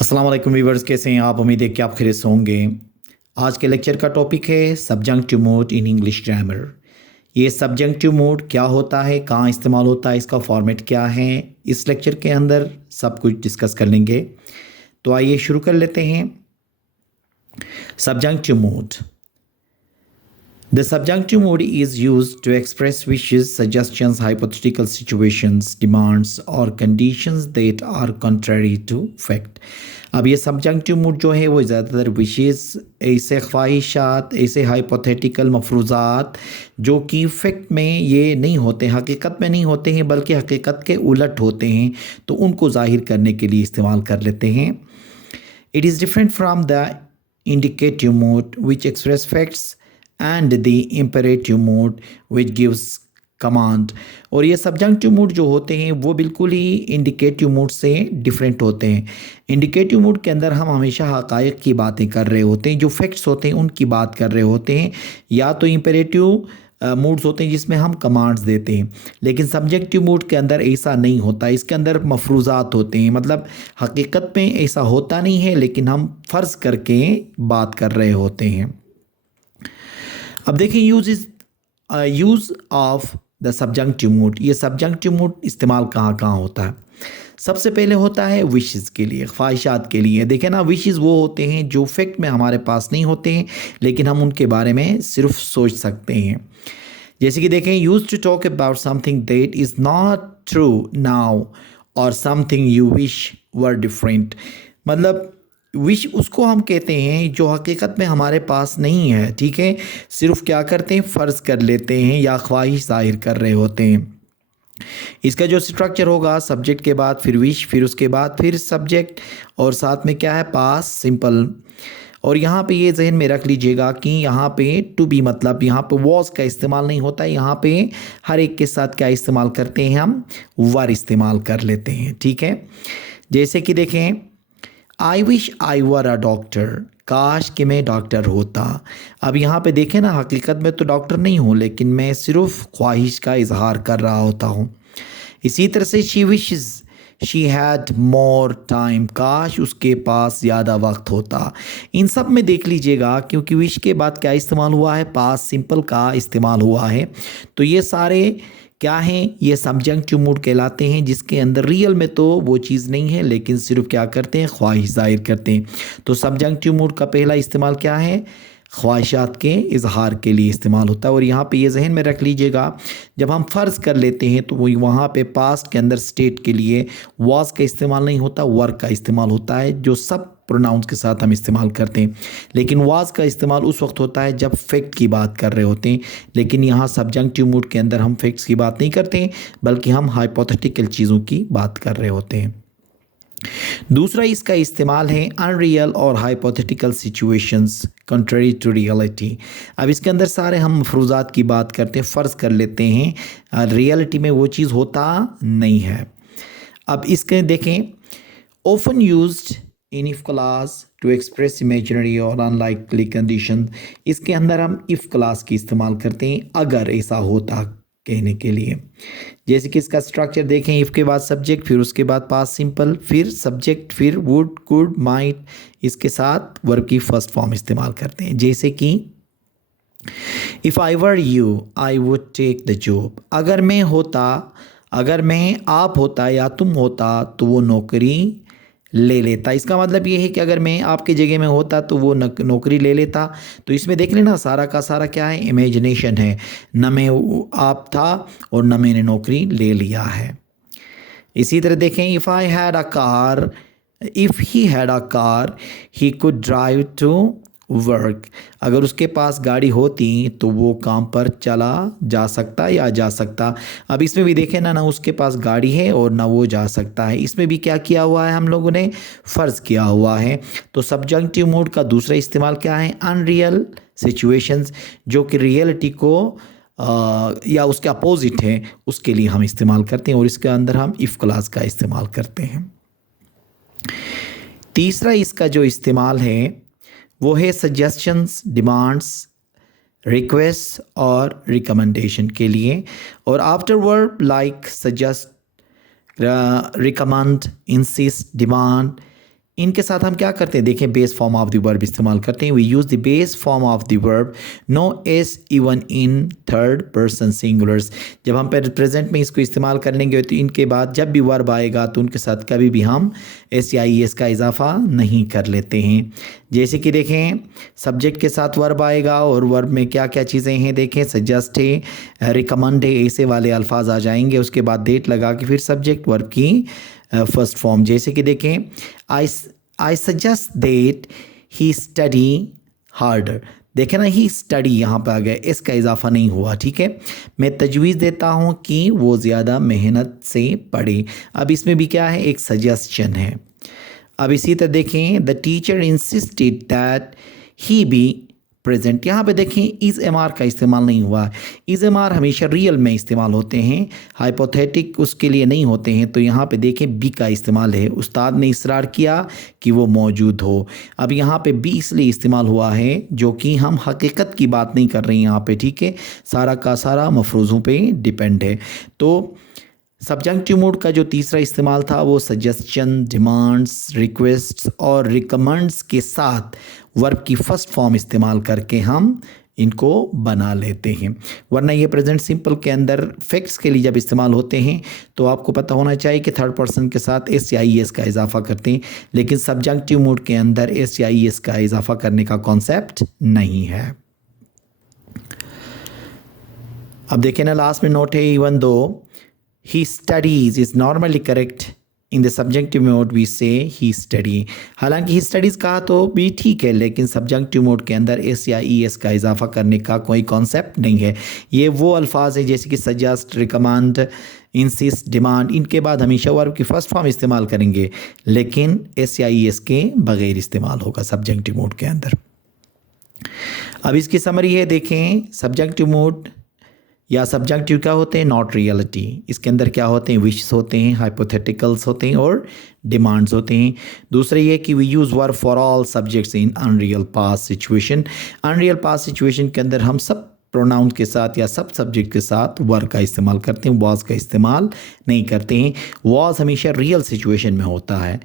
अस्सलाम वालेकुम व्यूवर्स, कैसे हैं आप? उम्मीद है कि आप खैरियत से होंगे। आज के लेक्चर का टॉपिक है subjunctive mode in English grammar. ये सब्जंक्टिव मोड क्या होता है, कहाँ इस्तेमाल होता है, इसका फॉर्मेट क्या है, इस लेक्चर के अंदर सब कुछ डिस्कस कर लेंगे। तो आइए शुरू कर लेते हैं। Subjunctive mode. The subjunctive mode is used to express wishes, suggestions, hypothetical situations, demands or conditions that are contrary to fact। अब ये सब्जंक्टिव मूड जो है वो ज़्यादातर विशेज़, ऐसे ख्वाहिशात, ऐसे हाइपोथेटिकल मफरूज़ात जो कि फैक्ट में ये नहीं होते, हकीकत में नहीं होते हैं बल्कि हकीकत के उलट होते हैं, तो उनको ज़ाहिर करने के लिए इस्तेमाल कर लेते हैं। It is different from the indicative mode which express facts and the imperative mode which gives command। और ये सब्जंक्टिव मूड जो होते हैं वो बिल्कुल ही इंडिकेटिव मूड से डिफरेंट होते हैं। इंडिकेटिव मूड के अंदर हम हमेशा हक़ाइक़ की बातें कर रहे होते हैं, जो फैक्ट्स होते हैं उनकी बात कर रहे होते हैं, या तो इंपेरेटिव मूड्स होते हैं जिसमें हम कमांड्स देते हैं। लेकिन सब्जेक्टिव मूड के अंदर ऐसा नहीं होता, इसके अंदर मफरूज़ात होते हैं, मतलब हकीकत में ऐसा होता नहीं है लेकिन हम फ़र्ज़ करके बात कर रहे होते हैं। अब देखिए use of the subjunctive mood. ये सब्जंक्टिव मूड इस्तेमाल कहाँ कहाँ होता है? सबसे पहले होता है विशेस के लिए, ख्वाहिशात के लिए। देखें ना, विशेस वो होते हैं जो फैक्ट में हमारे पास नहीं होते हैं लेकिन हम उनके बारे में सिर्फ सोच सकते हैं। जैसे कि देखें, use to talk about something that is not true now और something you wish were different. मतलब विश उसको हम कहते हैं जो हकीकत में हमारे पास नहीं है, ठीक है, सिर्फ क्या करते हैं, फ़र्ज़ कर लेते हैं या ख्वाहिश ज़ाहिर कर रहे होते हैं। इसका जो स्ट्रक्चर होगा, सब्जेक्ट के बाद फिर विश, फिर उसके बाद फिर सब्जेक्ट, और साथ में क्या है, पास सिंपल। और यहाँ पे ये जहन में रख लीजिएगा कि यहाँ पे टू बी मतलब यहाँ पे वॉज का इस्तेमाल नहीं होता है, यहाँ पे हर एक के साथ क्या इस्तेमाल करते हैं, हम वर इस्तेमाल कर लेते हैं, ठीक है। जैसे कि देखें, I wish I were a doctor, काश कि मैं डॉक्टर होता। अब यहाँ पे देखें ना, हकीकत में तो डॉक्टर नहीं हूँ लेकिन मैं सिर्फ ख्वाहिश का इजहार कर रहा होता हूँ। इसी तरह से she wishes she had more time, काश उसके पास ज़्यादा वक्त होता। इन सब में देख लीजिएगा, क्योंकि विश के बाद क्या इस्तेमाल हुआ है, पास सिंपल का इस्तेमाल हुआ है, तो ये सारे क्या हैं, ये सब्जंक्टिव मूड कहलाते हैं, जिसके अंदर रियल में तो वो चीज़ नहीं है लेकिन सिर्फ क्या करते हैं, ख्वाहिश ज़ाहिर करते हैं। तो सब्जंक्टिव मूड का पहला इस्तेमाल क्या है, ख्वाहिशात के इजहार के लिए इस्तेमाल होता है। और यहाँ पे ये जहन में रख लीजिएगा, जब हम फ़र्ज़ कर लेते हैं तो वही वहाँ पे पास्ट के अंदर स्टेट के लिए वाज का इस्तेमाल नहीं होता, वर्क का इस्तेमाल होता है, जो सब प्रोनाउंस के साथ हम इस्तेमाल करते हैं। लेकिन वाज का इस्तेमाल उस वक्त होता है जब फैक्ट की बात कर रहे होते हैं, लेकिन यहाँ सब्जंक्टिव मूड के अंदर हम फैक्ट्स की बात नहीं करते हैं बल्कि हम हाइपोथेटिकल चीज़ों की बात कर रहे होते हैं। दूसरा इसका इस्तेमाल है अनरियल और hypothetical situations contrary to reality. अब इसके अंदर सारे हम मफरूज़ात की बात करते हैं, फ़र्ज़ कर लेते हैं, रियलिटी में वो चीज़ होता नहीं है। अब इसके देखें, often used in if clause to express imaginary और अनलाइकली कंडीशन। इसके अंदर हम इफ़ क्लास की इस्तेमाल करते हैं अगर ऐसा होता कहने के लिए। जैसे कि इसका स्ट्रक्चर देखें, इफ़ के बाद सब्जेक्ट, फिर उसके बाद पास्ट सिंपल, फिर सब्जेक्ट, फिर वुड, कुड, माइट, इसके साथ वर्ब की फर्स्ट फॉर्म इस्तेमाल करते हैं। जैसे कि if I were you I would take the job. अगर मैं होता, अगर मैं आप होता या तुम होता तो वो नौकरी ले लेता। इसका मतलब ये है कि अगर मैं आपके जगह में होता तो वो नौकरी ले लेता। तो इसमें देख लेना, सारा का सारा क्या है, इमेजिनेशन है, न मैं आप था और न मैंने नौकरी ले लिया है। इसी तरह देखें, if I had a car, if he had a car he could drive to work. अगर उसके पास गाड़ी होती तो वो काम पर चला जा सकता या जा सकता। अब इसमें भी देखें ना, ना उसके पास गाड़ी है और ना वो जा सकता है, इसमें भी क्या किया हुआ है, हम लोगों ने फ़र्ज़ किया हुआ है। तो सब्जंक्टिव मूड का दूसरा इस्तेमाल क्या है, अनरियल सिचुएशंस, जो कि रियलिटी को या उसके अपोजिट है, उसके लिए हम इस्तेमाल करते हैं, और इसके अंदर हम इफ़ क्लास का इस्तेमाल करते हैं। तीसरा इसका जो इस्तेमाल है वो है सजेशंस, डिमांड्स, रिक्वेस्ट और रिकमेंडेशन के लिए। और after verb like suggest, recommend, insist, demand, इनके साथ हम क्या करते हैं, देखें base form of the verb इस्तेमाल करते हैं। We use the base form of the verb no S even in third person singulars. जब हम प्रेजेंट में इसको इस्तेमाल कर लेंगे तो इनके बाद जब भी वर्ब आएगा तो उनके साथ कभी भी हम एस या ई एस का इजाफा नहीं कर लेते हैं। जैसे कि देखें सब्जेक्ट के साथ वर्ब आएगा और वर्ब में क्या क्या चीज़ें हैं, देखें सजेस्ट है, रिकमेंड है, ऐसे वाले अल्फाज आ जाएंगे। उसके बाद डेट लगा के फिर सब्जेक्ट वर्ब की फर्स्ट फॉर्म। जैसे कि देखें I suggest that he study harder. देखें ना, ही स्टडी यहाँ पे आ गया, इसका इजाफा नहीं हुआ, ठीक है। मैं तजवीज़ देता हूँ कि वो ज़्यादा मेहनत से पढ़े। अब इसमें भी क्या है, एक सजेशन है। अब इसी तरह देखें the teacher insisted that he be present. यहाँ पे देखें इज़ एम आर का इस्तेमाल नहीं हुआ। इज़ एम आर हमेशा रियल में इस्तेमाल होते हैं, हाइपोथेटिक उसके लिए नहीं होते हैं। तो यहाँ पे देखें बी का इस्तेमाल है। उस्ताद ने इसरार किया कि वो मौजूद हो। अब यहाँ पे बी इसलिए इस्तेमाल हुआ है जो कि हम हकीकत की बात नहीं कर रहे हैं यहाँ पे, ठीक है। सारा का सारा मफरूज़ों पे डिपेंड है। तो सब्जेक्टिव मोड का जो तीसरा इस्तेमाल था वो सजेशन, डिमांड्स, रिक्वेस्ट्स और रिकमेंड्स के साथ वर्ब की फर्स्ट फॉर्म इस्तेमाल करके हम इनको बना लेते हैं। वरना ये प्रेजेंट सिंपल के अंदर फैक्ट्स के लिए जब इस्तेमाल होते हैं तो आपको पता होना चाहिए कि थर्ड पर्सन के साथ एस या ई एस का इजाफा करते हैं, लेकिन सब्जेक्टिव मोड के अंदर एस या ई एस का इजाफा करने का कॉन्सेप्ट नहीं है। अब देखें ना, लास्ट में नोट है even though he studies is normally correct in the subjunctive mode we say he study। हालांकि he studies कहा तो भी ठीक है, लेकिन subjunctive mode के अंदर एस या ई एस का इजाफा करने का कोई कॉन्सेप्ट नहीं है। ये वो अल्फाज है जैसे कि सजेस्ट, रिकमेंड, इंसिस्ट, डिमांड, इनके बाद हमेशा वर्ब की फर्स्ट फॉर्म इस्तेमाल करेंगे, लेकिन एस या ई एस के बगैर इस्तेमाल होगा सब्जेक्टिव मोड के अंदर। अब इसकी समरी है, देखें सब्जेक्टिव मोड या सब्जेक्टिव क्या होते हैं, नॉट रियलिटी। इसके अंदर क्या होते हैं, विशेस होते हैं, हाइपोथेटिकल्स होते हैं और डिमांड्स होते हैं। दूसरा ये कि we use verb for all subjects in unreal past situation. Unreal past situation के अंदर हम सब प्रोनाउन के साथ या सब सब्जेक्ट के साथ वर्ब का इस्तेमाल करते हैं, वॉज का इस्तेमाल नहीं करते हैं। वॉज हमेशा रियल सिचुएशन में होता है,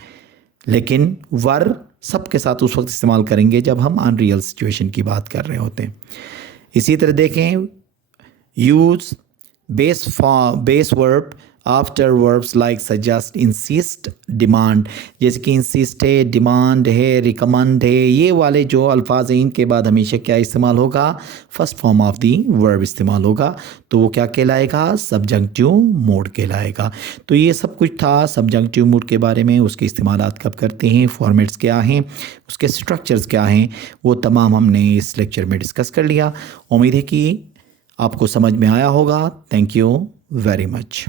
लेकिन वर्ब सब के साथ उस वक्त इस्तेमाल करेंगे जब हम अनरियल सिचुएशन की बात कर रहे होते हैं। इसी तरह देखें use base verb after verbs like suggest, insist, demand। जैसे कि insist है, demand है, recommend है, ये वाले जो अल्फाज हैं इनके बाद हमेशा क्या इस्तेमाल होगा, first form of the verb इस्तेमाल होगा। तो वो क्या कहलाएगा, सब्जेक्टिव मोड कहलाएगा। तो ये सब कुछ था सब्जेक्टिव मोड के बारे में, उसके इस्तेमाल कब करते हैं, फॉर्मेट्स क्या हैं, उसके स्ट्रक्चर्स क्या हैं, वो तमाम हमने इस लेक्चर में डिस्कस कर लिया। उम्मीद है कि आपको समझ में आया होगा। Thank you very much.